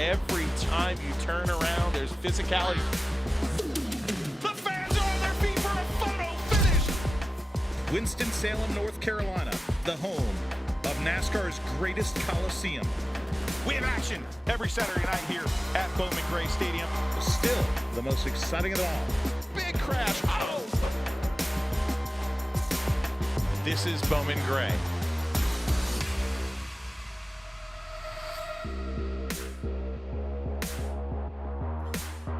Every time you turn around, there's physicality. The fans are on their feet for a photo finish. Winston-Salem, North Carolina, the home of NASCAR's greatest Coliseum. We have action every Saturday night here at Bowman Gray Stadium. Still the most exciting of them all. Big crash. Oh! This is Bowman Gray.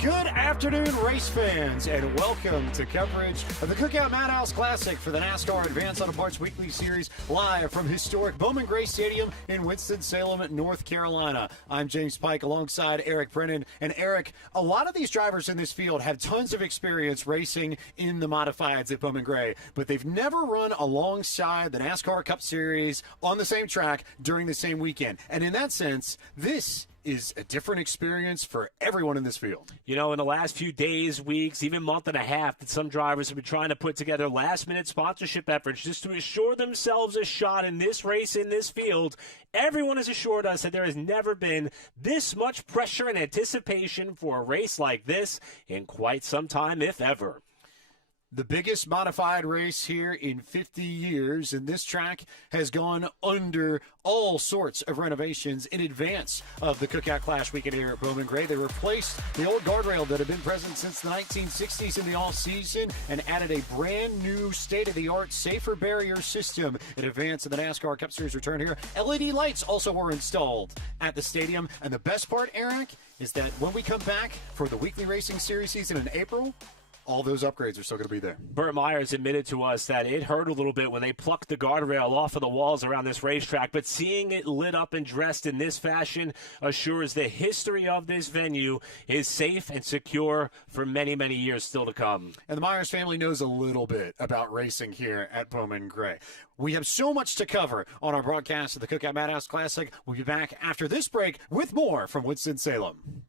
Good afternoon, race fans, and welcome to coverage of the Cookout Madhouse Classic for the NASCAR Advance Auto Parts Weekly Series, live from historic Bowman Gray Stadium in Winston-Salem, North Carolina. I'm James Pike alongside Eric Brennan. And Eric, a lot of these drivers in this field have tons of experience racing in the modifieds at Bowman Gray, but they've never run alongside the NASCAR Cup Series on the same track during the same weekend. And in that sense, this is a different experience for everyone in this field. You know, in the last few days, weeks, even month and a half, that some drivers have been trying to put together last-minute sponsorship efforts just to assure themselves a shot in this race, in this field. Everyone has assured us that there has never been this much pressure and anticipation for a race like this in quite some time, if ever. The biggest modified race here in 50 years, and this track has gone under all sorts of renovations in advance of the Cookout Clash weekend here at Bowman Gray. They replaced the old guardrail that had been present since the 1960s in the off-season and added a brand new state-of-the-art safer barrier system in advance of the NASCAR Cup Series return here. LED lights also were installed at the stadium, and the best part, Eric, is that when we come back for the weekly racing series season in April, all those upgrades are still going to be there. Burt Myers admitted to us that it hurt a little bit when they plucked the guardrail off of the walls around this racetrack, but seeing it lit up and dressed in this fashion assures the history of this venue is safe and secure for many, many years still to come. And the Myers family knows a little bit about racing here at Bowman Gray. We have so much to cover on our broadcast of the Cookout Madhouse Classic. We'll be back after this break with more from Winston-Salem.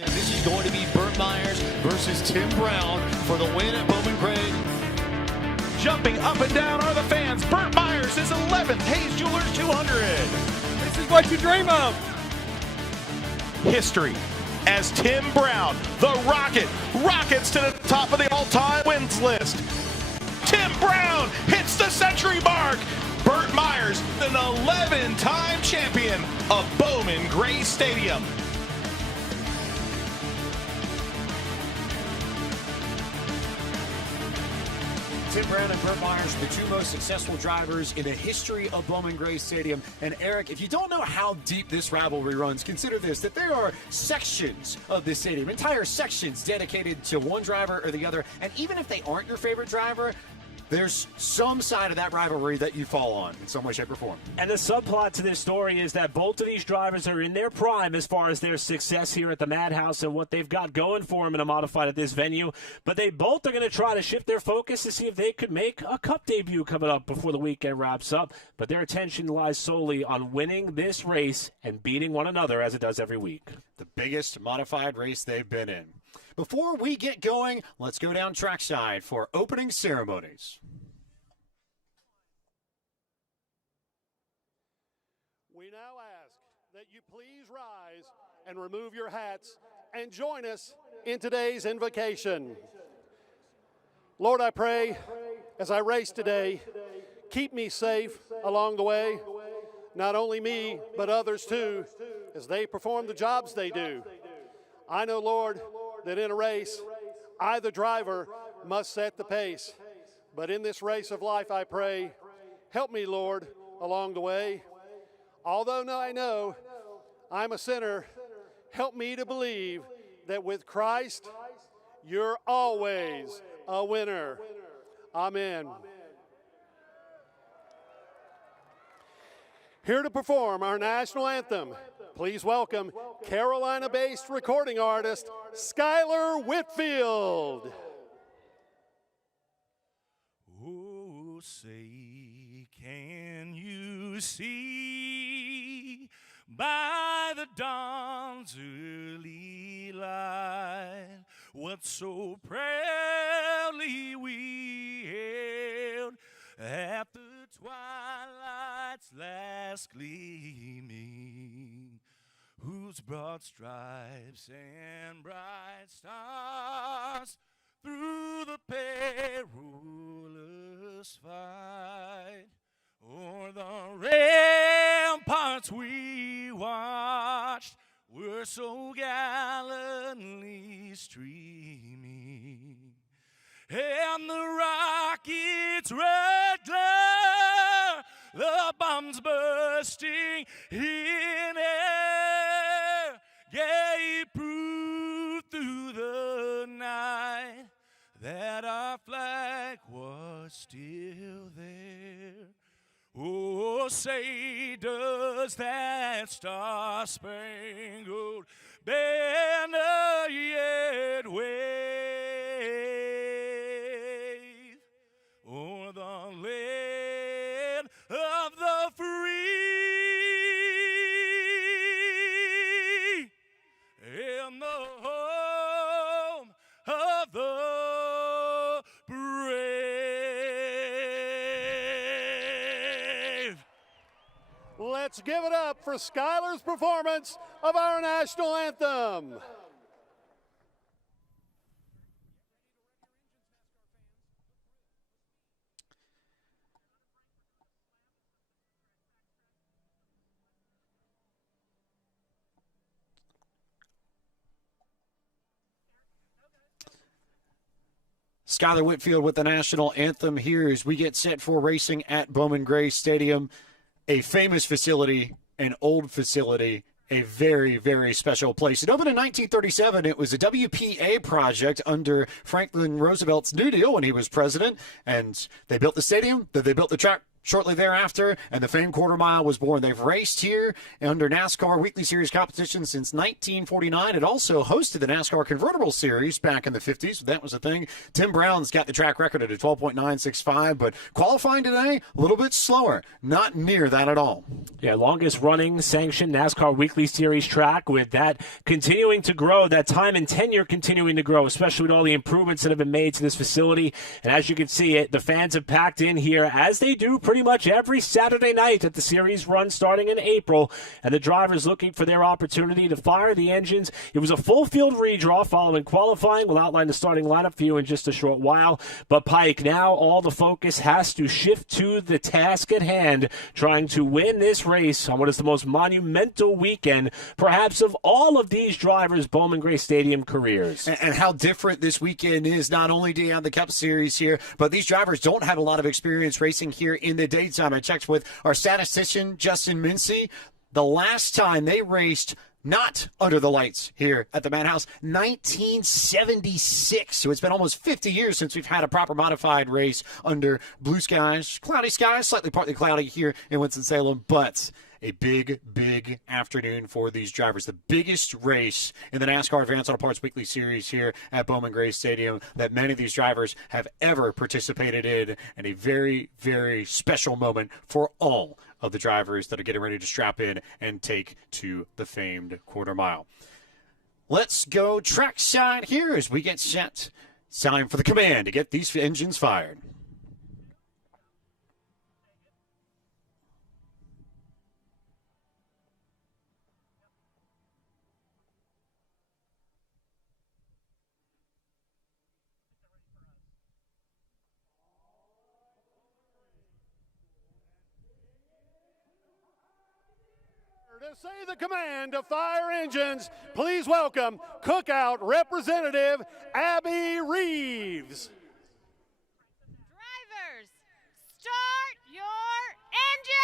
And this is going to be Burt Myers versus Tim Brown for the win at Bowman Gray. Jumping up and down are the fans. Burt Myers is 11th. Hayes Jewelers 200. This is what you dream of. History as Tim Brown, the Rocket, rockets to the top of the all-time wins list. Tim Brown hits the century mark. Burt Myers, an 11-time champion of Bowman Gray Stadium. Tim Brown and Burt Myers are the two most successful drivers in the history of Bowman Gray Stadium. And Eric, if you don't know how deep this rivalry runs, consider this, that there are sections of this stadium, entire sections dedicated to one driver or the other. And even if they aren't your favorite driver, there's some side of that rivalry that you fall on in some way, shape, or form. And the subplot to this story is that both of these drivers are in their prime as far as their success here at the Madhouse and what they've got going for them in a modified at this venue. But they both are going to try to shift their focus to see if they could make a Cup debut coming up before the weekend wraps up. But their attention lies solely on winning this race and beating one another as it does every week. The biggest modified race they've been in. Before we get going, let's go down trackside for opening ceremonies. We now ask that you please rise and remove your hats and join us in today's invocation. Lord, I pray as I race today, keep me safe along the way. Not only me, but others too, as they perform the jobs they do. I know, Lord, that in a race, I, the driver, must set the pace. But in this race of life, I pray, help me, Lord, along the way. Although I know I'm a sinner, help me to believe that with Christ, you're always a winner. Amen. Here to perform our national anthem, please welcome Carolina-based recording artist Skylar Whitfield. Oh, say, can you see by the dawn's early light what so proudly we hailed at the twilight's last gleaming, whose broad stripes and bright stars through the perilous fight o'er the ramparts we watched were so gallantly streaming, and the rocket's red glare, the bombs bursting in air, gave proof through the night that our flag was still there. Oh, say, does that star-spangled banner yet wave o'er the land of the free and the home of the brave? Let's give it up for Skylar's performance of our national anthem. Skylar Whitfield with the national anthem here as we get set for racing at Bowman Gray Stadium, a famous facility, an old facility, a very, very special place. It opened in 1937. It was a WPA project under Franklin Roosevelt's New Deal when he was president, and they built the stadium, then they built the track shortly thereafter, and the famed quarter mile was born. They've raced here under NASCAR Weekly Series competition since 1949. It also hosted the NASCAR Convertible Series back in the 50s. That was a thing. Tim Brown's got the track record at a 12.965, but qualifying today, a little bit slower. Not near that at all. Yeah, longest running sanctioned NASCAR Weekly Series track, with that continuing to grow, that time and tenure continuing to grow, especially with all the improvements that have been made to this facility. And as you can see, the fans have packed in here, as they do pretty much every Saturday night that the series runs starting in April, and the drivers looking for their opportunity to fire the engines. It was a full field redraw following qualifying. We'll outline the starting lineup for you in just a short while. But Pike, now all the focus has to shift to the task at hand, trying to win this race on what is the most monumental weekend, perhaps of all of these drivers' Bowman Gray Stadium careers. And how different this weekend is. Not only do you have the Cup Series here, but these drivers don't have a lot of experience racing here in the daytime. I checked with our statistician, Justin Mincy. The last time they raced not under the lights here at the Madhouse, 1976. So it's been almost 50 years since we've had a proper modified race under blue skies, cloudy skies, slightly partly cloudy here in Winston-Salem, but a big, big afternoon for these drivers. The biggest race in the NASCAR Advanced Auto Parts Weekly Series here at Bowman Gray Stadium that many of these drivers have ever participated in, and a very, very special moment for all of the drivers that are getting ready to strap in and take to the famed quarter mile. Let's go trackside here as we get set. It's time for the command to get these engines fired. To say the command of fire engines, please welcome Cookout Representative Abby Reeves. Drivers, start your engine!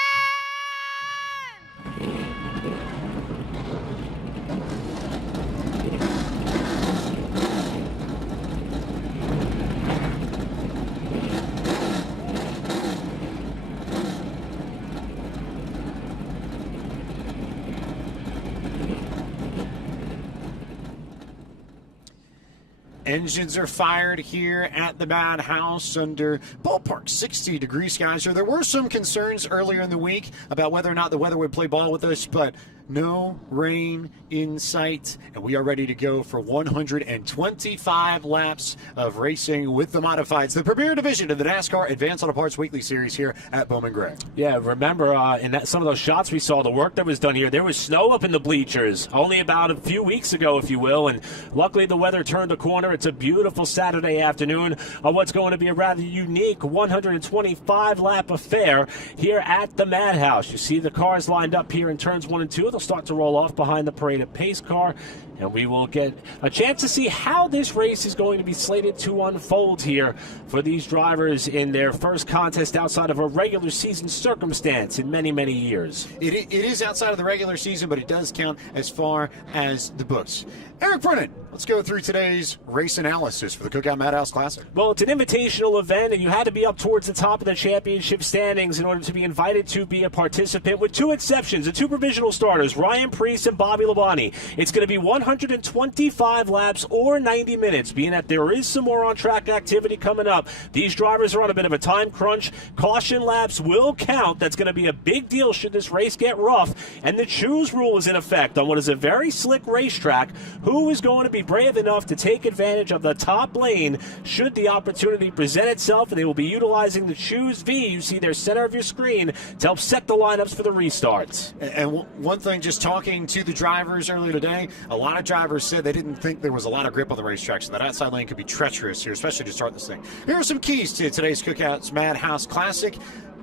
Engines are fired here at the Madhouse under ballpark 60 degree skies. There were some concerns earlier in the week about whether or not the weather would play ball with us, but no rain in sight, and we are ready to go for 125 laps of racing with the Modifieds, the premier division of the NASCAR Advance Auto Parts Weekly Series here at Bowman Gray. Yeah, remember in some of those shots we saw, the work that was done here, there was snow up in the bleachers only about a few weeks ago, if you will, and luckily the weather turned a corner. It's a beautiful Saturday afternoon on what's going to be a rather unique 125-lap affair here at the Madhouse. You see the cars lined up here in turns 1 and 2. They'll start to roll off behind the paraded pace car, and we will get a chance to see how this race is going to be slated to unfold here for these drivers in their first contest outside of a regular season circumstance in many, many years. It is outside of the regular season, but it does count as far as the books. Eric Brennan, let's go through today's race analysis for the Cookout Madhouse Classic. Well, it's an invitational event, and you had to be up towards the top of the championship standings in order to be invited to be a participant, with two exceptions, the two provisional starters, Ryan Preece and Bobby Labonte. It's going to be 125 laps or 90 minutes, being that there is some more on-track activity coming up. These drivers are on a bit of a time crunch. Caution laps will count. That's going to be a big deal should this race get rough, and the choose rule is in effect on what is a very slick racetrack. Who is going to be brave enough to take advantage of the top lane should the opportunity present itself? And they will be utilizing the Choose V, you see their center of your screen, to help set the lineups for the restarts. And one thing, just talking to the drivers earlier today, a lot of drivers said they didn't think there was a lot of grip on the racetrack, so that outside lane could be treacherous here, especially to start this thing. Here are some keys to today's Cookout's Madhouse Classic.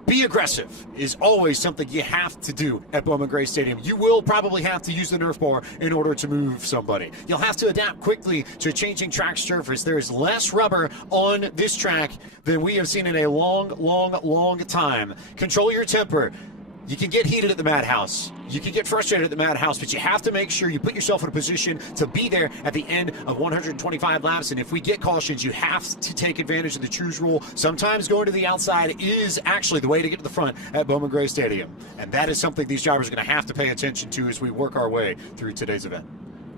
Be aggressive is always something you have to do at Bowman Gray Stadium. You will probably have to use the Nerf bar in order to move somebody. You'll have to adapt quickly to a changing track surface. There is less rubber on this track than we have seen in a long time. Control your temper. You can get heated at the Madhouse. You can get frustrated at the Madhouse, but you have to make sure you put yourself in a position to be there at the end of 125 laps. And if we get cautions, you have to take advantage of the choose rule. Sometimes going to the outside is actually the way to get to the front at Bowman Gray Stadium. And that is something these drivers are going to have to pay attention to as we work our way through today's event.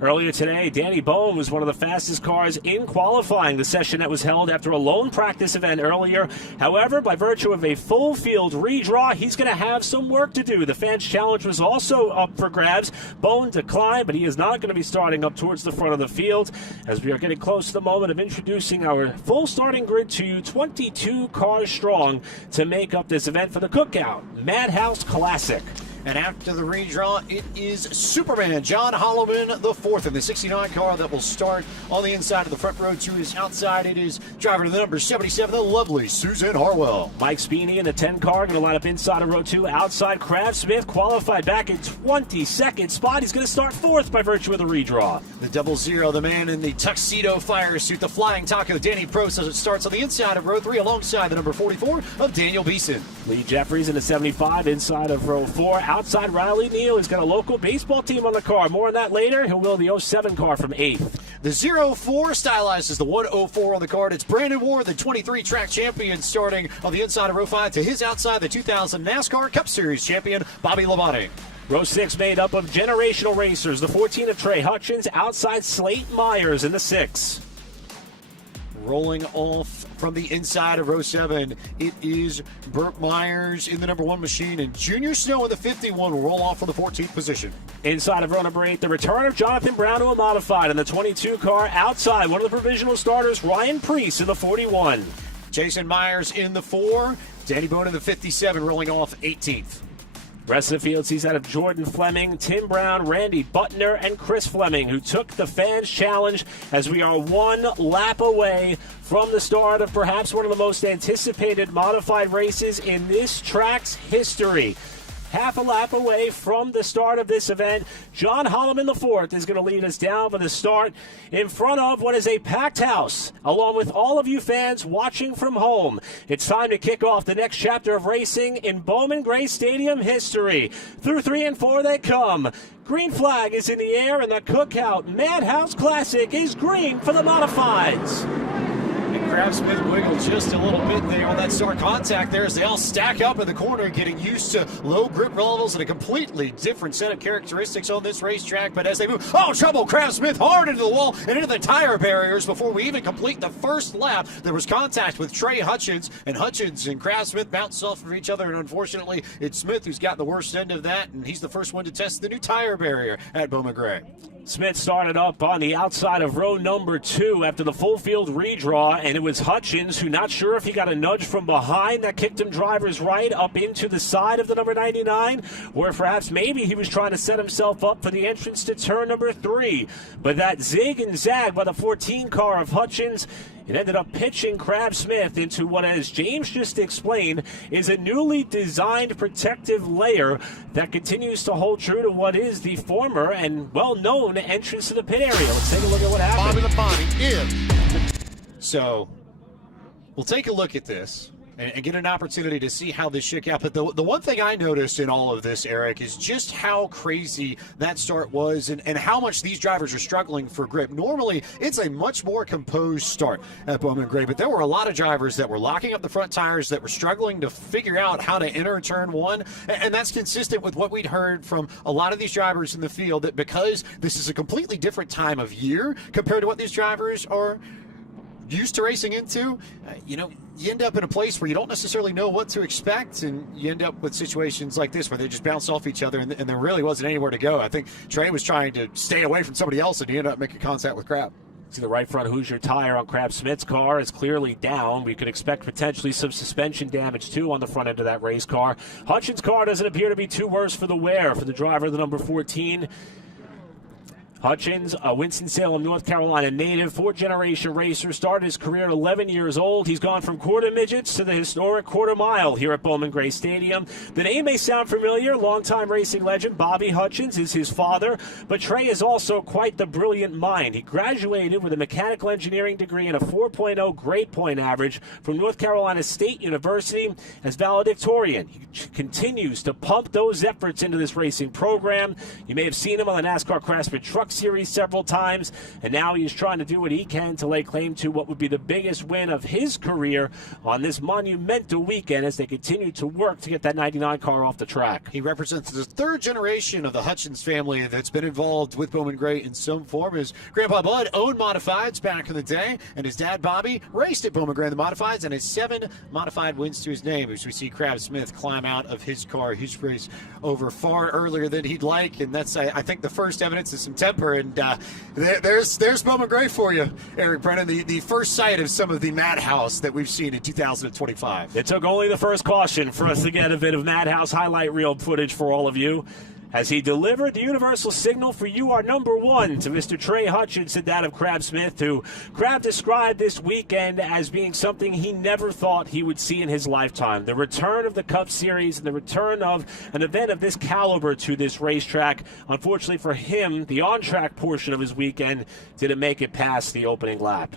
Earlier today, Danny Bowman was one of the fastest cars in qualifying, the session that was held after a lone practice event earlier. However, by virtue of a full field redraw, he's going to have some work to do. The Fans Challenge was also up for grabs. Bowman declined, but he is not going to be starting up towards the front of the field as we are getting close to the moment of introducing our full starting grid to you, 22 cars strong, to make up this event for the Cookout Madhouse Classic. And after the redraw, it is Superman John Holloman the fourth in the 69 car that will start on the inside of the front row. To his outside, it is driver to the number 77, the lovely Susan Harwell. Mike Spini in the 10 car going to line up inside of row 2. Outside, Kraft Smith qualified back in 22nd spot. He's going to start fourth by virtue of the redraw. The 00, the man in the tuxedo fire suit, the flying taco, Danny Prost, as it starts on the inside of row 3 alongside the number 44 of Daniel Beeson. Lee Jeffries in the 75 inside of row 4. Outside, Riley Neal. He's got a local baseball team on the car. More on that later. He'll wheel the 07 car from 8th. The 04 stylized as the 104 on the card. It's Brandon Ward, the 23 track champion, starting on the inside of row 5. To his outside, the 2000 NASCAR Cup Series champion, Bobby Labonte. Row 6 made up of generational racers. The 14 of Trey Hutchins. Outside, Slate Myers in the 6. Rolling off from the inside of row 7, it is Burt Myers in the number 1 machine, and Junior Snow in the 51 will roll off for the 14th position. Inside of row number 8, the return of Jonathan Brown to a modified in the 22 car. Outside, one of the provisional starters, Ryan Preece in the 41. Jason Myers in the 4, Danny Bowman in the 57, rolling off 18th. Rest of the field sees out of Jordan Fleming, Tim Brown, Randy Butner, and Chris Fleming, who took the Fans Challenge as we are 1 lap away from the start of perhaps one of the most anticipated modified races in this track's history. half a lap away from the start of this event. John Holloman IV is going to lead us down for the start in front of what is a packed house, along with all of you fans watching from home. It's time to kick off the next chapter of racing in Bowman Gray Stadium history. Through 3 and 4 they come. Green flag is in the air, and the Cookout Madhouse Classic is green for the modifieds. And Crab Smith wiggled just a little bit there on that start contact there as they all stack up in the corner, getting used to low grip levels and a completely different set of characteristics on this racetrack. But as they move, trouble, Crab Smith hard into the wall and into the tire barriers before we even complete the first lap. There was contact with Trey Hutchins, and Hutchins and Crab Smith bounced off of each other, and unfortunately it's Smith who's got the worst end of that, and he's the first one to test the new tire barrier at Bowman Gray. Smith started up on the outside of row number 2 after the full field redraw, and it was Hutchins who, not sure if he got a nudge from behind that kicked him driver's right up into the side of the number 99, or perhaps maybe he was trying to set himself up for the entrance to turn number 3. But that zig and zag by the 14 car of Hutchins, it ended up pitching Crab Smith into what, as James just explained, is a newly designed protective layer that continues to hold true to what is the former and well-known entrance to the pit area. Let's take a look at what happened. Bobby the Bonnie in. So we'll take a look at this and get an opportunity to see how this shook out. But the one thing I noticed in all of this, Eric, is just how crazy that start was and how much these drivers are struggling for grip. Normally, it's a much more composed start at Bowman Gray, but there were a lot of drivers that were locking up the front tires, that were struggling to figure out how to enter turn 1, and that's consistent with what we'd heard from a lot of these drivers in the field, that because this is a completely different time of year compared to what these drivers are used to racing into, you end up in a place where you don't necessarily know what to expect, and you end up with situations like this where they just bounce off each other, and there really wasn't anywhere to go. I think Trey was trying to stay away from somebody else, and he ended up making contact with Crab. See, the right front Hoosier tire on Crab Smith's car is clearly down. We could expect potentially some suspension damage, too, on the front end of that race car. Hutchins' car doesn't appear to be too worse for the wear for the driver of the number 14. Hutchins, a Winston-Salem, North Carolina native, fourth-generation racer, started his career at 11 years old. He's gone from quarter midgets to the historic quarter mile here at Bowman Gray Stadium. The name may sound familiar. Longtime racing legend Bobby Hutchins is his father, but Trey is also quite the brilliant mind. He graduated with a mechanical engineering degree and a 4.0 grade point average from North Carolina State University as valedictorian. He continues to pump those efforts into this racing program. You may have seen him on the NASCAR Craftsman Truck Series several times, and now he is trying to do what he can to lay claim to what would be the biggest win of his career on this monumental weekend as they continue to work to get that 99 car off the track. He represents the third generation of the Hutchins family that's been involved with Bowman Gray in some form. His grandpa Bud owned modifieds back in the day, and his dad Bobby raced at Bowman Gray in the modifieds, and has 7 modified wins to his name as we see Crab Smith climb out of his car. He's raced over far earlier than he'd like, and that's, I think, the first evidence of some temper. And there's Bowman Gray for you, Eric Brennan, the first sight of some of the Madhouse that we've seen in 2025. It took only the first caution for us to get a bit of Madhouse highlight reel footage for all of you, as he delivered the universal signal for "You are number one" to Mr. Trey Hutchins and that of Crab Smith, who Crab described this weekend as being something he never thought he would see in his lifetime. The return of the Cup Series and the return of an event of this caliber to this racetrack. Unfortunately for him, the on-track portion of his weekend didn't make it past the opening lap.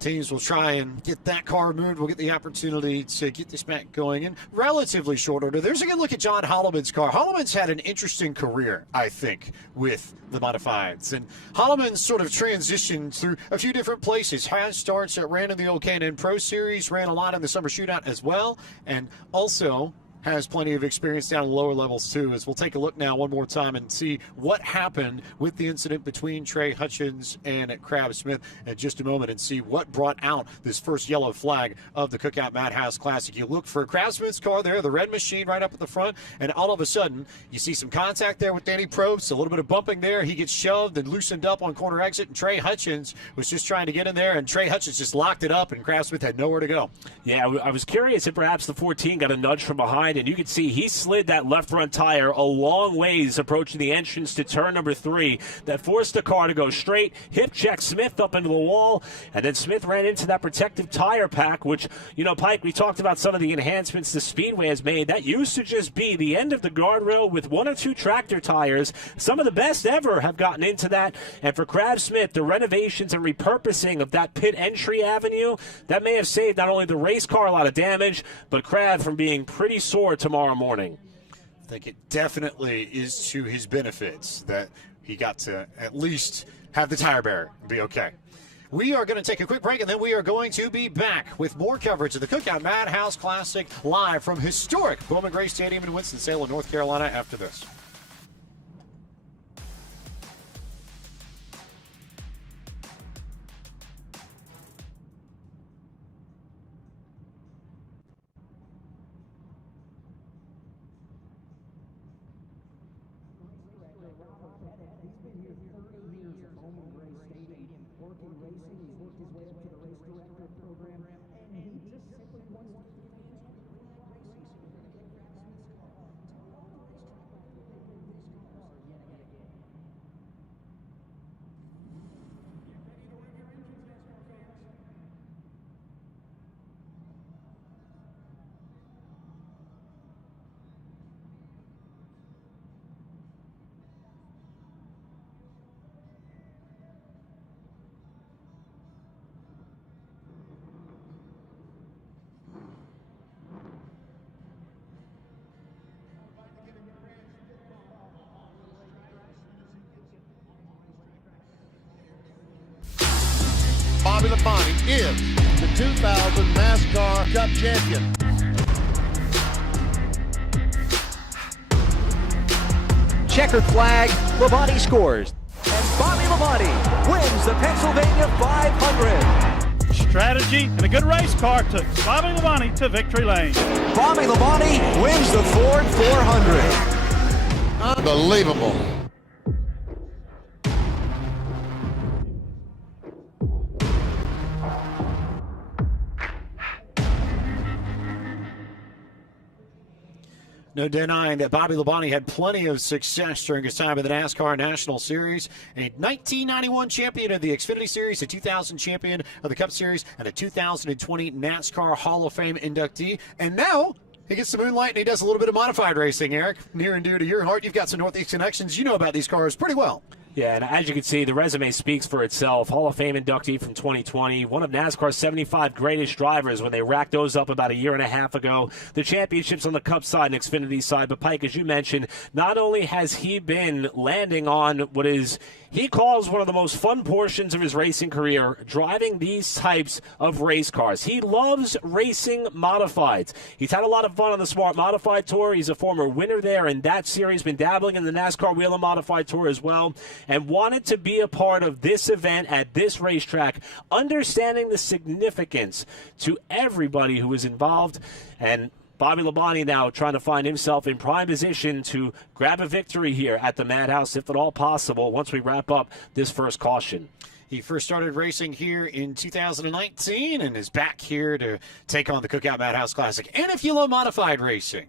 Teams will try and get that car moved. We'll get the opportunity to get this back going in relatively short order. There's a good look at John Holloman's car. Holloman's had an interesting career, I think, with the modifieds. And Holloman's sort of transitioned through a few different places. Has starts that ran in the K&N Pro Series, ran a lot in the Summer Shootout as well, and also has plenty of experience down in lower levels too, as we'll take a look now one more time and see what happened with the incident between Trey Hutchins and Crab Smith in just a moment, and see what brought out this first yellow flag of the Cookout Madhouse Classic. You look for Crab Smith's car there, the red machine right up at the front, and all of a sudden you see some contact there with Danny Probst, a little bit of bumping there. He gets shoved and loosened up on corner exit, and Trey Hutchins was just trying to get in there, and Trey Hutchins just locked it up, and Crab Smith had nowhere to go. Yeah, I was curious if perhaps the 14 got a nudge from behind inside, and you can see he slid that left front tire a long ways approaching the entrance to turn number 3. That forced the car to go straight, hip check Smith up into the wall, and then Smith ran into that protective tire pack, which, Pike, we talked about some of the enhancements the Speedway has made. That used to just be the end of the guardrail with 1 or 2 tractor tires. Some of the best ever have gotten into that, and for Crav Smith, the renovations and repurposing of that pit entry avenue, that may have saved not only the race car a lot of damage, but Crav from being pretty sore tomorrow morning. I think it definitely is to his benefits that he got to at least have the tire bearer and be okay. We are going to take a quick break, and then we are going to be back with more coverage of the Cookout Madhouse Classic live from historic Bowman Gray Stadium in Winston-Salem, North Carolina after this. Bobby Labonte is the 2000 NASCAR Cup champion. Checkered flag, Labonte scores. And Bobby Labonte wins the Pennsylvania 500. Strategy and a good race car took Bobby Labonte to victory lane. Bobby Labonte wins the Ford 400. Unbelievable. No denying that Bobby Labonte had plenty of success during his time in the NASCAR National Series. A 1991 champion of the Xfinity Series, a 2000 champion of the Cup Series, and a 2020 NASCAR Hall of Fame inductee. And now he gets to moonlight and he does a little bit of modified racing, Eric. Near and dear to your heart. You've got some Northeast connections. You know about these cars pretty well. Yeah, and as you can see, the resume speaks for itself. Hall of Fame inductee from 2020, one of NASCAR's 75 greatest drivers when they racked those up about a year and a half ago. The championships on the Cup side and Xfinity side. But Pike, as you mentioned, not only has he been landing on what is he calls one of the most fun portions of his racing career, driving these types of race cars. He loves racing modifieds. He's had a lot of fun on the Smart Modified Tour. He's a former winner there in that series, been dabbling in the NASCAR Wheel and Modified Tour as well, and wanted to be a part of this event at this racetrack, understanding the significance to everybody who is involved. And Bobby Labonte now trying to find himself in prime position to grab a victory here at the Madhouse, if at all possible, once we wrap up this first caution. He first started racing here in 2019 and is back here to take on the Cookout Madhouse Classic. And if you love modified racing,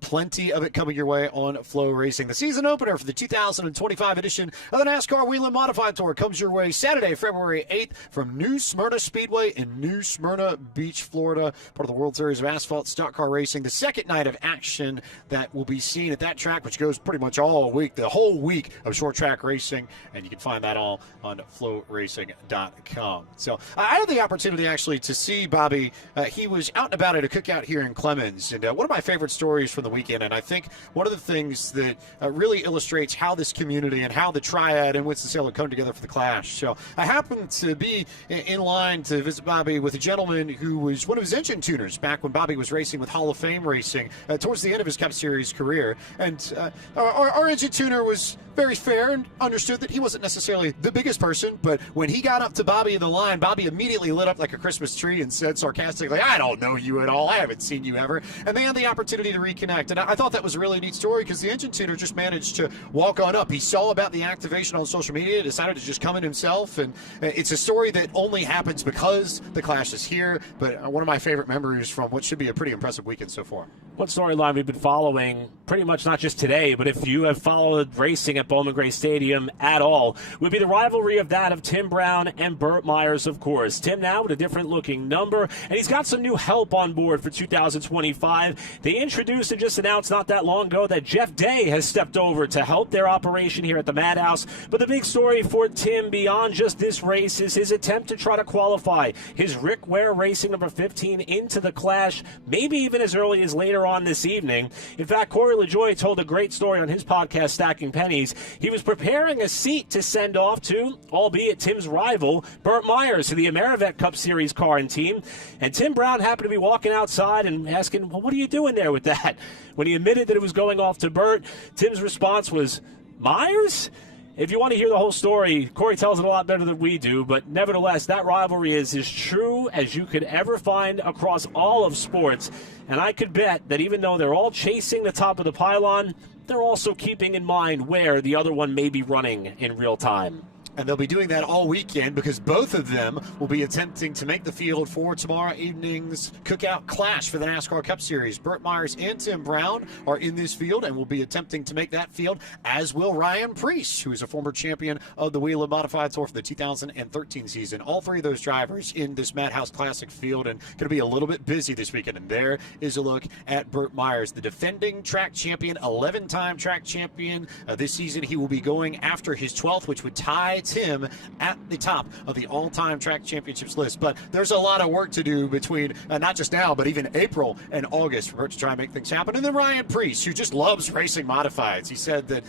plenty of it coming your way on FloRacing. The season opener for the 2025 edition of the NASCAR Wheel and Modified Tour comes your way Saturday, February 8th from New Smyrna Speedway in New Smyrna Beach, Florida, part of the World Series of Asphalt Stock Car Racing. The second night of action that will be seen at that track, which goes pretty much all week, the whole week of short track racing, and you can find that all on FloRacing.com. So I had the opportunity actually to see Bobby. He was out and about at a cookout here in Clemens, and one of my favorite stories from the weekend, and I think one of the things that really illustrates how this community and how the Triad and Winston-Salem come together for the Clash. So I happened to be in line to visit Bobby with a gentleman who was one of his engine tuners back when Bobby was racing with Hall of Fame Racing towards the end of his Cup Series career. And our engine tuner was very fair and understood that he wasn't necessarily the biggest person, but when he got up to Bobby in the line, Bobby immediately lit up like a Christmas tree and said sarcastically, "I don't know you at all. I haven't seen you ever." And they had the opportunity to reconnect. And I thought that was a really neat story because the engine tuner just managed to walk on up. He saw about the activation on social media, decided to just come in himself. And it's a story that only happens because the Clash is here. But one of my favorite memories from what should be a pretty impressive weekend so far. One storyline we've been following pretty much not just today, but if you have followed racing at Bowman Gray Stadium at all, would be the rivalry of that of Tim Brown and Burt Myers, of course. Tim now with a different-looking number, and he's got some new help on board for 2025. They introduced and just announced not that long ago that Jeff Day has stepped over to help their operation here at the Madhouse. But the big story for Tim beyond just this race is his attempt to try to qualify his Rick Ware Racing number 15 into the Clash, maybe even as early as later on this evening. In fact, Corey LaJoie told a great story on his podcast, Stacking Pennies. He was preparing a seat to send off to, albeit Tim's rival, Burt Myers, to the Amerivet Cup Series car and team. And Tim Brown happened to be walking outside and asking, well, what are you doing there with that? When he admitted that it was going off to Burt, Tim's response was, Myers? If you want to hear the whole story, Corey tells it a lot better than we do, but nevertheless, that rivalry is as true as you could ever find across all of sports. And I could bet that even though they're all chasing the top of the pylon, they're also keeping in mind where the other one may be running in real time. And they'll be doing that all weekend because both of them will be attempting to make the field for tomorrow evening's Cookout Clash for the NASCAR Cup Series. Burt Myers and Tim Brown are in this field and will be attempting to make that field, as will Ryan Preece, who is a former champion of the Whelen Modified Tour for the 2013 season. All three of those drivers in this Madhouse Classic field and going to be a little bit busy this weekend. And there is a look at Burt Myers, the defending track champion, 11-time track champion. This season he will be going after his 12th, which would tie Tim at the top of the all-time track championships list. But there's a lot of work to do between not just now, but even April and August for Burt to try and make things happen. And then Ryan Preece, who just loves racing modifieds. He said that,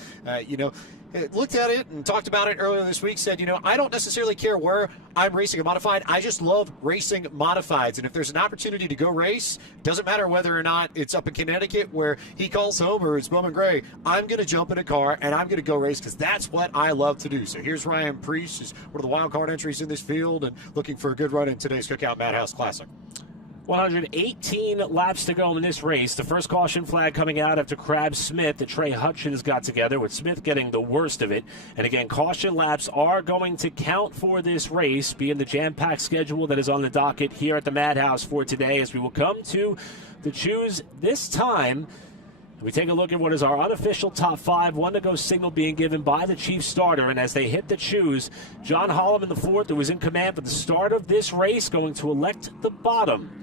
looked at it and talked about it earlier this week, said, I don't necessarily care where I'm racing a modified. I just love racing modifieds. And if there's an opportunity to go race, doesn't matter whether or not it's up in Connecticut where he calls home or it's Bowman Gray, I'm going to jump in a car and I'm going to go race because that's what I love to do. So here's Ryan Preece, who's one of the wild card entries in this field and looking for a good run in today's Cookout Madhouse Classic. 118 laps to go in this race. The first caution flag coming out after Crab Smith that Trey Hutchins got together, with Smith getting the worst of it. And again, caution laps are going to count for this race, being the jam-packed schedule that is on the docket here at the Madhouse for today, as we will come to the choose this time. We take a look at what is our unofficial top five. One to go signal being given by the chief starter. And as they hit the choose, John Holloman, the fourth, who was in command for the start of this race, going to elect the bottom.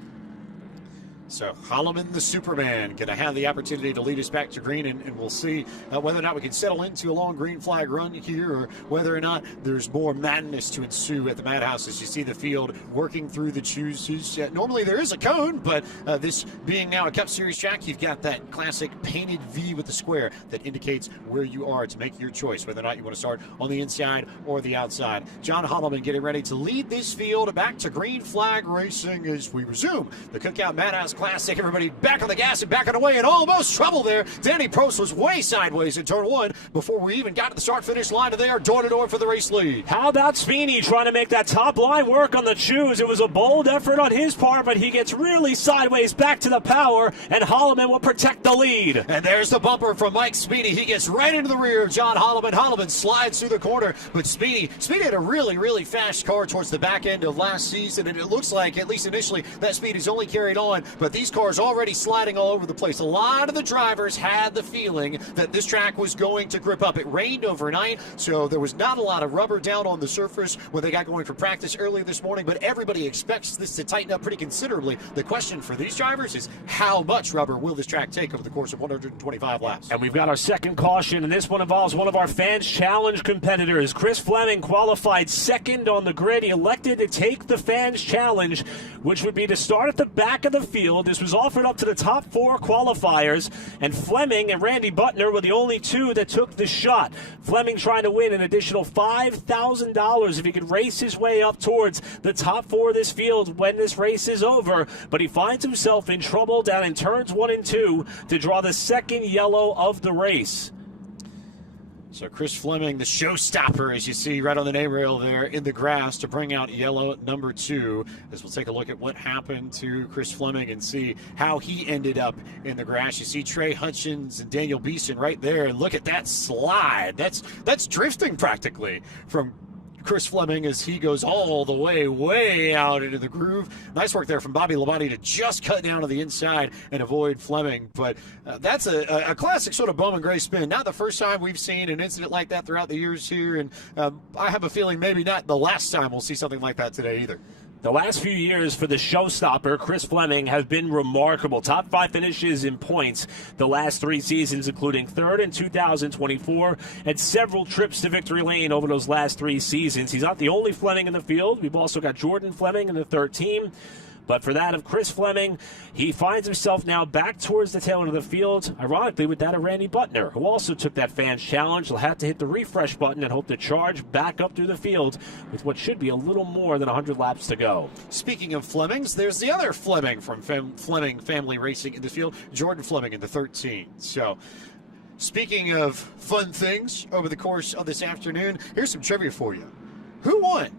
So Holloman, the Superman, going to have the opportunity to lead us back to green, and we'll see whether or not we can settle into a long green flag run here or whether or not there's more madness to ensue at the Madhouse as you see the field working through the chooses. Normally there is a cone, but this being now a Cup Series track, you've got that classic painted V with the square that indicates where you are to make your choice, whether or not you want to start on the inside or the outside. John Holloman getting ready to lead this field back to green flag racing as we resume the Cookout Madhouse Classic. Everybody back on the gas and back on the way, and almost trouble there. Danny Prost was way sideways in turn one before we even got to the start-finish line, and they are door-to-door for the race lead. How about Sweeney trying to make that top line work on the choose? It was a bold effort on his part, but he gets really sideways back to the power, and Holloman will protect the lead. And there's the bumper from Mike Sweeney. He gets right into the rear of John Holloman. Holloman slides through the corner, but Sweeney had a really, really fast car towards the back end of last season, and it looks like, at least initially, that speed is only carried on, but these cars already sliding all over the place. A lot of the drivers had the feeling that this track was going to grip up. It rained overnight, so there was not a lot of rubber down on the surface when they got going for practice earlier this morning, but everybody expects this to tighten up pretty considerably. The question for these drivers is how much rubber will this track take over the course of 125 laps? And we've got our second caution, and this one involves one of our Fans Challenge competitors. Chris Fleming qualified second on the grid. He elected to take the Fans Challenge, which would be to start at the back of the field. This was offered up to the top four qualifiers, and Fleming and Randy Butner were the only two that took the shot. Fleming trying to win an additional $5,000 if he could race his way up towards the top four of this field when this race is over, but he finds himself in trouble down in turns 1 and 2 to draw the second yellow of the race. So Chris Fleming, the showstopper, as you see right on the name rail there in the grass to bring out yellow number 2, as we'll take a look at what happened to Chris Fleming and see how he ended up in the grass. You see Trey Hutchins and Daniel Beeson right there, and look at that slide. That's drifting practically from Chris Fleming as he goes all the way out into the groove. Nice work there from Bobby Labonte to just cut down to the inside and avoid Fleming. But that's a classic sort of Bowman Gray spin. Not the first time we've seen an incident like that throughout the years here, and I have a feeling maybe not the last time we'll see something like that today either. The last few years for the showstopper, Chris Fleming, have been remarkable. Top 5 finishes in points the last 3 seasons, including third in 2024 and several trips to victory lane over those last 3 seasons. He's not the only Fleming in the field. We've also got Jordan Fleming in the third team. But for that of Chris Fleming, he finds himself now back towards the tail end of the field, ironically with that of Randy Butner, who also took that fans challenge. He'll have to hit the refresh button and hope to charge back up through the field with what should be a little more than 100 laps to go. Speaking of Flemings, there's the other Fleming from Fleming Family Racing in the field, Jordan Fleming in the 13. So, speaking of fun things over the course of this afternoon, here's some trivia for you. Who won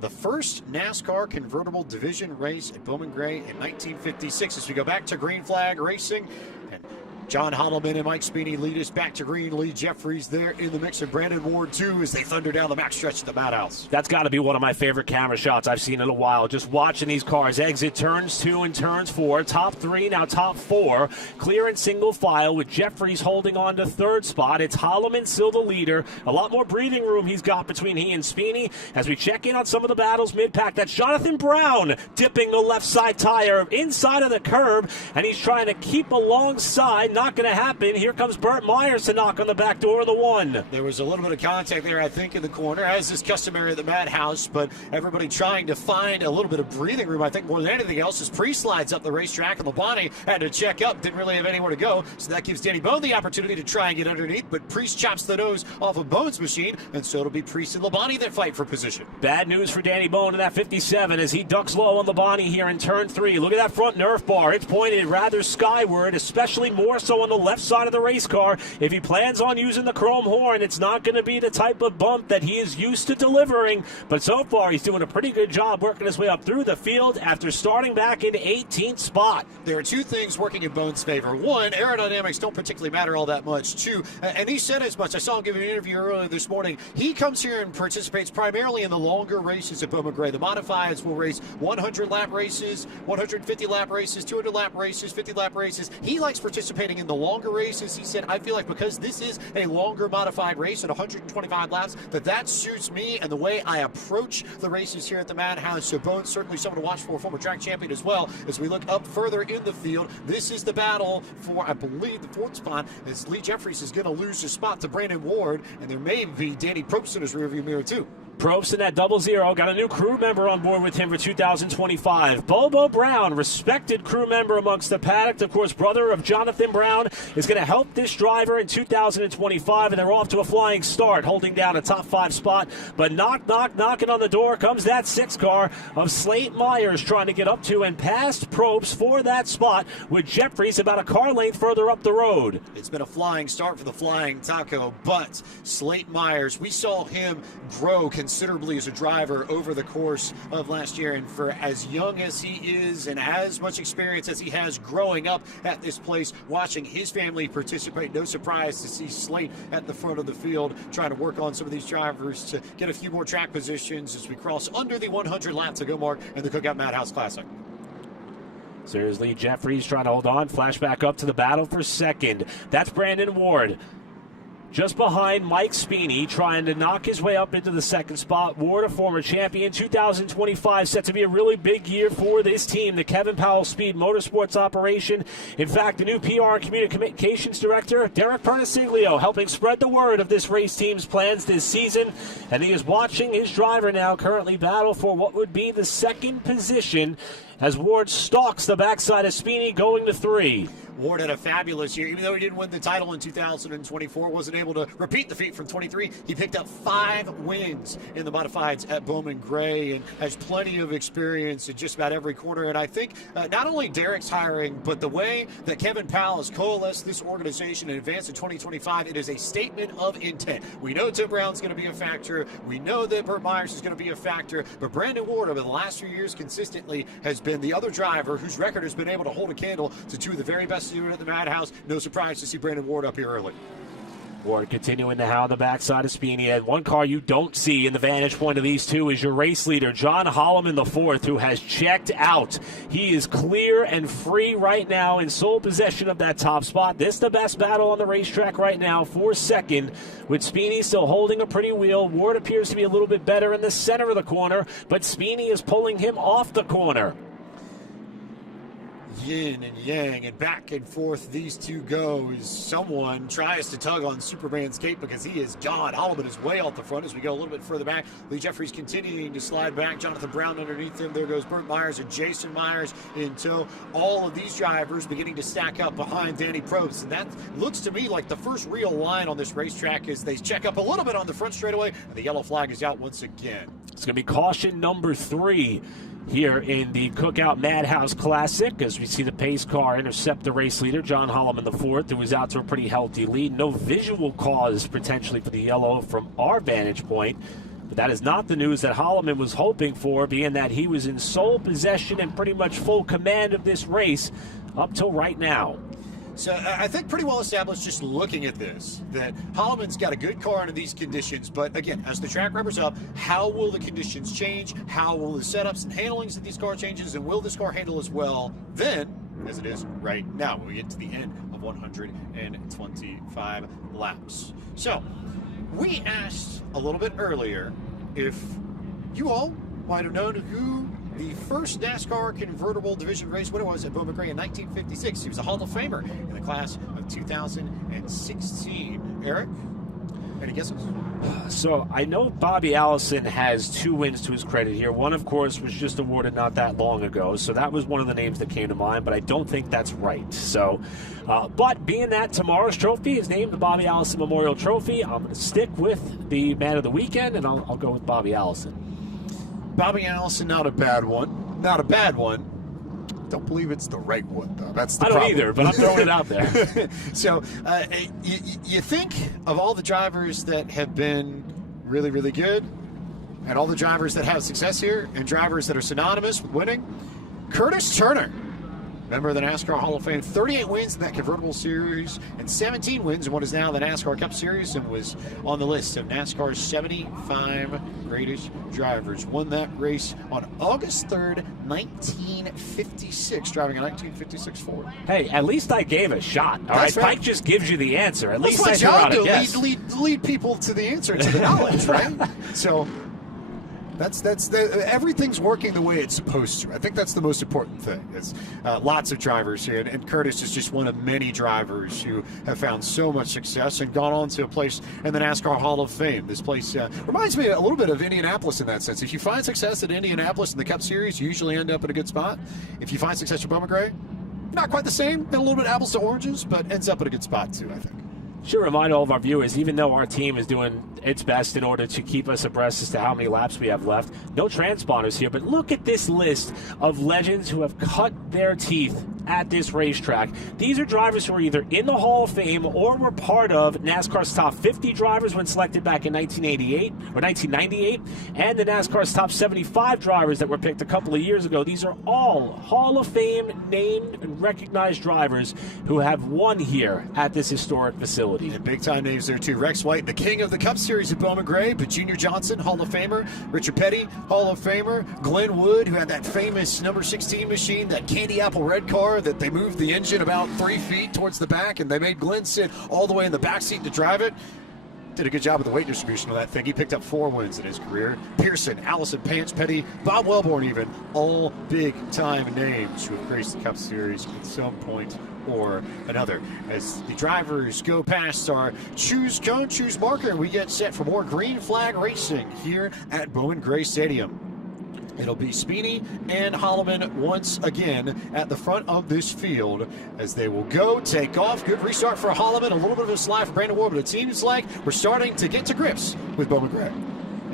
the first NASCAR convertible division race at Bowman Gray in 1956? As we go back to green flag racing, and John Hottleman and Mike Speeney lead us back to green. Lee Jeffries there in the mix, of Brandon Ward too as they thunder down the backstretch at the Madhouse. That's got to be one of my favorite camera shots I've seen in a while. Just watching these cars exit turns 2 and turns 4. Top 3, now top 4. Clear in single file with Jeffries holding on to third spot. It's Hottleman still the leader. A lot more breathing room he's got between he and Speeney. As we check in on some of the battles mid-pack, that's Jonathan Brown dipping the left side tire inside of the curb, and he's trying to keep alongside. Not going to happen. Here comes Burt Myers to knock on the back door of the 1. There was a little bit of contact there, I think, in the corner, as is customary at the Madhouse, but everybody trying to find a little bit of breathing room, I think, more than anything else, as Priest slides up the racetrack, and Labonte had to check up, didn't really have anywhere to go, so that gives Danny Bone the opportunity to try and get underneath, but Priest chops the nose off of Bone's machine, and so it'll be Priest and Labonte that fight for position. Bad news for Danny Bone in that 57 as he ducks low on Labonte here in turn 3. Look at that front Nerf bar. It's pointed rather skyward, especially more so on the left side of the race car. If he plans on using the chrome horn, it's not going to be the type of bump that he is used to delivering. But so far, he's doing a pretty good job working his way up through the field after starting back in 18th spot. There are 2 things working in Bone's favor. 1, aerodynamics don't particularly matter all that much. 2, and he said as much. I saw him give an interview earlier this morning. He comes here and participates primarily in the longer races at Bowman Gray. The modifieds will race 100-lap races, 150-lap races, 200-lap races, 50-lap races. He likes participating in the longer races. He said, I feel like because this is a longer modified race at 125 laps, that suits me and the way I approach the races here at the Madhouse. So Bone's certainly someone to watch for, former track champion as well. As we look up further in the field, this is the battle for, I believe, the 4th spot, as Lee Jeffries is going to lose his spot to Brandon Ward, and there may be Danny Probst in his rearview mirror too. Probst in that 00, got a new crew member on board with him for 2025. Bobo Brown, respected crew member amongst the paddock, of course, brother of Jonathan Brown, is going to help this driver in 2025, and they're off to a flying start, holding down a top 5 spot. But knocking on the door comes that 6 car of Slate Myers trying to get up to and past Probst for that spot, with Jeffries about a car length further up the road. It's been a flying start for the Flying Taco, but Slate Myers, we saw him grow considerably as a driver over the course of last year, and for as young as he is and as much experience as he has growing up at this place, watching his family participate, no surprise to see Slate at the front of the field trying to work on some of these drivers to get a few more track positions as we cross under the 100 lap to go mark in the Cookout Madhouse Classic. Seriously, Jeffries trying to hold on, flash back up to the battle for second. That's Brandon Ward. Just behind Mike Speeney, trying to knock his way up into the 2nd spot. Ward, a former champion. 2025 set to be a really big year for this team, the Kevin Powell Speed Motorsports operation. In fact, the new PR and communications director, Derek Pernasiglio, helping spread the word of this race team's plans this season. And he is watching his driver now currently battle for what would be the 2nd position as Ward stalks the backside of Speeney, going to 3. Ward had a fabulous year. Even though he didn't win the title in 2024, wasn't able to repeat the feat from 23, he picked up 5 wins in the modifieds at Bowman Gray and has plenty of experience in just about every corner. And I think not only Derek's hiring, but the way that Kevin Powell has coalesced this organization in advance of 2025, it is a statement of intent. We know Tim Brown's going to be a factor. We know that Burt Myers is going to be a factor. But Brandon Ward, over the last few years, consistently has been the other driver whose record has been able to hold a candle to two of the very best at the Madhouse. No surprise to see Brandon Ward up here early. Ward continuing to hound the backside of Speeny. And one car you don't see in the vantage point of these two is your race leader, John Holloman IV, who has checked out. He is clear and free right now in sole possession of that top spot. This is the best battle on the racetrack right now for second, with Speeny still holding a pretty wheel. Ward appears to be a little bit better in the center of the corner, but Speeny is pulling him off the corner. Yin and yang and back and forth these two go as someone tries to tug on Superman's cape because he is gone. Holloman is way out the front as we go a little bit further back. Lee Jeffries continuing to slide back. Jonathan Brown underneath him. There goes Burt Myers and Jason Myers in tow. All of these drivers beginning to stack up behind Danny Probst. And that looks to me like the first real line on this racetrack as they check up a little bit on the front straightaway. And the yellow flag is out once again. It's going to be caution number 3 here in the Cookout Madhouse Classic as we see the pace car intercept the race leader, John Holloman IV, who is out to a pretty healthy lead. No visual cause potentially for the yellow from our vantage point, but that is not the news that Holloman was hoping for, being that he was in sole possession and pretty much full command of this race up till right now. So I think pretty well established just looking at this, that Holloman's got a good car under these conditions, but again, as the track revers up, how will the conditions change? How will the setups and handlings of these car changes, and will this car handle as well then as it is right now when we get to the end of 125 laps? So we asked a little bit earlier if you all might have known who the first NASCAR convertible division race winner was at Bowman Gray in 1956. He was a Hall of Famer in the class of 2016. Eric, any guesses? So I know Bobby Allison has 2 wins to his credit here. One, of course, was just awarded not that long ago, so that was one of the names that came to mind, but I don't think that's right. So, but being that tomorrow's trophy is named the Bobby Allison Memorial Trophy, I'm going to stick with the man of the weekend, and I'll go with Bobby Allison. Bobby Allison, not a bad one. Not a bad one. Don't believe it's the right one, though. That's the problem. I don't either, but I'm throwing it out there. So, you think of all the drivers that have been really, really good, and all the drivers that have success here, and drivers that are synonymous with winning, Curtis Turner, member of the NASCAR Hall of Fame, 38 wins in that convertible series and 17 wins in what is now the NASCAR Cup Series, and was on the list of NASCAR's 75 greatest drivers. Won that race on August 3rd, 1956, driving a 1956 Ford. Hey, at least I gave a shot. All right, Pike just gives you the answer. At least I threw out a guess. Lead people to the answer, to the knowledge, right? So that's everything's working the way it's supposed to. I think that's the most important thing. It's lots of drivers here, and Curtis is just one of many drivers who have found so much success and gone on to a place in the NASCAR Hall of Fame. This place reminds me a little bit of Indianapolis in that sense. If you find success at Indianapolis in the Cup Series, you usually end up in a good spot. If you find success at Bowman Gray, not quite the same, and a little bit apples to oranges, but ends up in a good spot too, I think. Should remind all of our viewers, even though our team is doing its best in order to keep us abreast as to how many laps we have left, no transponders here, but look at this list of legends who have cut their teeth at this racetrack. These are drivers who are either in the Hall of Fame or were part of NASCAR's top 50 drivers when selected back in 1988 or 1998, and the NASCAR's top 75 drivers that were picked a couple of years ago. These are all Hall of Fame named and recognized drivers who have won here at this historic facility. And big-time names there, too. Rex White, the king of the Cup Series at Bowman Gray, but Junior Johnson, Hall of Famer. Richard Petty, Hall of Famer. Glenn Wood, who had that famous number 16 machine, that candy apple red car that they moved the engine about 3 feet towards the back, and they made Glenn sit all the way in the back seat to drive it. Did a good job with the weight distribution of that thing. He picked up 4 wins in his career. Pearson, Allison, Pants, Petty, Bob Wellborn even, all big-time names who have graced the Cup Series at some point or another. As the drivers go past our choose cone, choose marker, we get set for more green flag racing here at Bowman Gray Stadium. It'll be Speeny and Holloman once again at the front of this field as they will go, take off. Good restart for Holloman, a little bit of a slide for Brandon Ward, but it seems like we're starting to get to grips with Bowman Gray.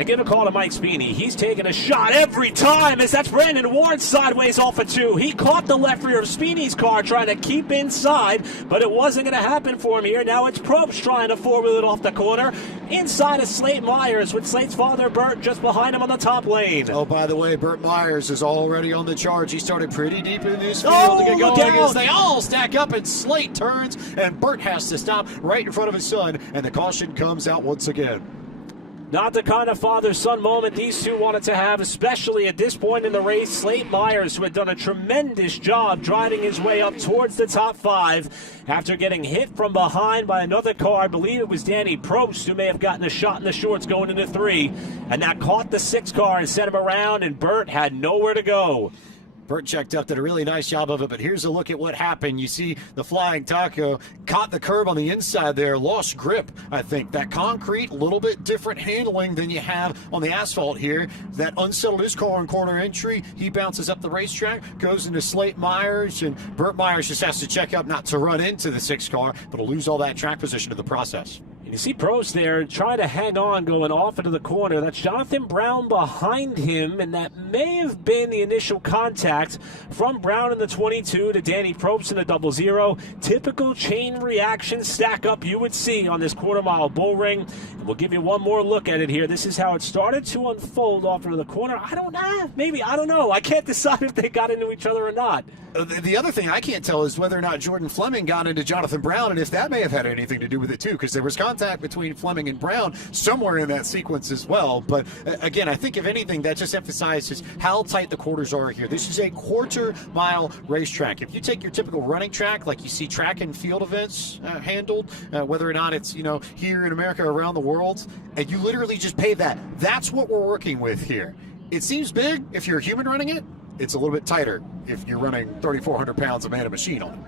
I give a call to Mike Spini. He's taking a shot every time as that's Brandon Ward sideways off of 2. He caught the left rear of Spini's car trying to keep inside, but it wasn't going to happen for him here. Now it's Probst trying to four-wheel it off the corner inside of Slate Myers with Slate's father, Burt, just behind him on the top lane. Oh, by the way, Burt Myers is already on the charge. He started pretty deep in this field to get going as they all stack up and Slate turns, and Burt has to stop right in front of his son, and the caution comes out once again. Not the kind of father-son moment these two wanted to have, especially at this point in the race. Slate Myers, who had done a tremendous job driving his way up towards the top 5 after getting hit from behind by another car. I believe it was Danny Probst who may have gotten a shot in the shorts going into 3, and that caught the 6 car and sent him around, and Burt had nowhere to go. Burt checked up, did a really nice job of it, but here's a look at what happened. You see the Flying Taco caught the curb on the inside there, lost grip, I think. That concrete, a little bit different handling than you have on the asphalt here. That unsettled his car in corner entry. He bounces up the racetrack, goes into Slate Myers, and Burt Myers just has to check up not to run into the 6 car, but to lose all that track position in the process. You see Probst there trying to hang on going off into the corner. That's Jonathan Brown behind him, and that may have been the initial contact from Brown in the 22 to Danny Probst in the 00. Typical chain reaction stack up you would see on this quarter-mile bull ring. And we'll give you one more look at it here. This is how it started to unfold off into the corner. I don't know. I can't decide if they got into each other or not. The other thing I can't tell is whether or not Jordan Fleming got into Jonathan Brown, and if that may have had anything to do with it too, because there was contact between Fleming and Brown somewhere in that sequence as well. But again, I think if anything, that just emphasizes how tight the quarters are here. This is a quarter-mile racetrack. If you take your typical running track, like you see track and field events handled, whether or not it's here in America or around the world, and you literally just pay that. That's what we're working with here. It seems big if you're a human running it. It's a little bit tighter if you're running 3,400 pounds of man-machine on it.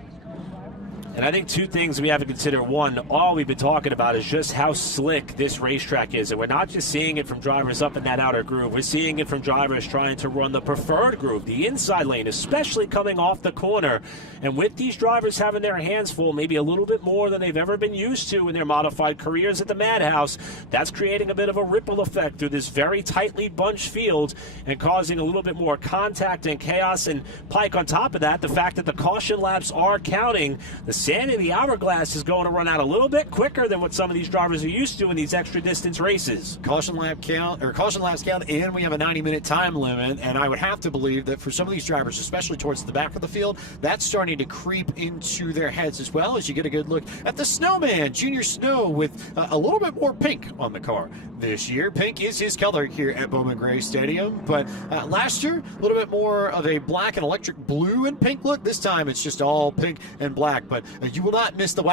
And I think two things we have to consider. One, all we've been talking about is just how slick this racetrack is. And we're not just seeing it from drivers up in that outer groove. We're seeing it from drivers trying to run the preferred groove, the inside lane, especially coming off the corner. And with these drivers having their hands full, maybe a little bit more than they've ever been used to in their modified careers at the Madhouse, that's creating a bit of a ripple effect through this very tightly bunched field and causing a little bit more contact and chaos. And Pike, on top of that, the fact that the caution laps are counting, the sand in the hourglass is going to run out a little bit quicker than what some of these drivers are used to in these extra distance races. Caution laps count, and we have a 90-minute time limit, and I would have to believe that for some of these drivers, especially towards the back of the field, that's starting to creep into their heads as well, as you get a good look at the Snowman, Junior Snow, with a little bit more pink on the car this year. Pink is his color here at Bowman Gray Stadium, but last year, a little bit more of a black and electric blue and pink look. This time it's just all pink and black, but you will not miss the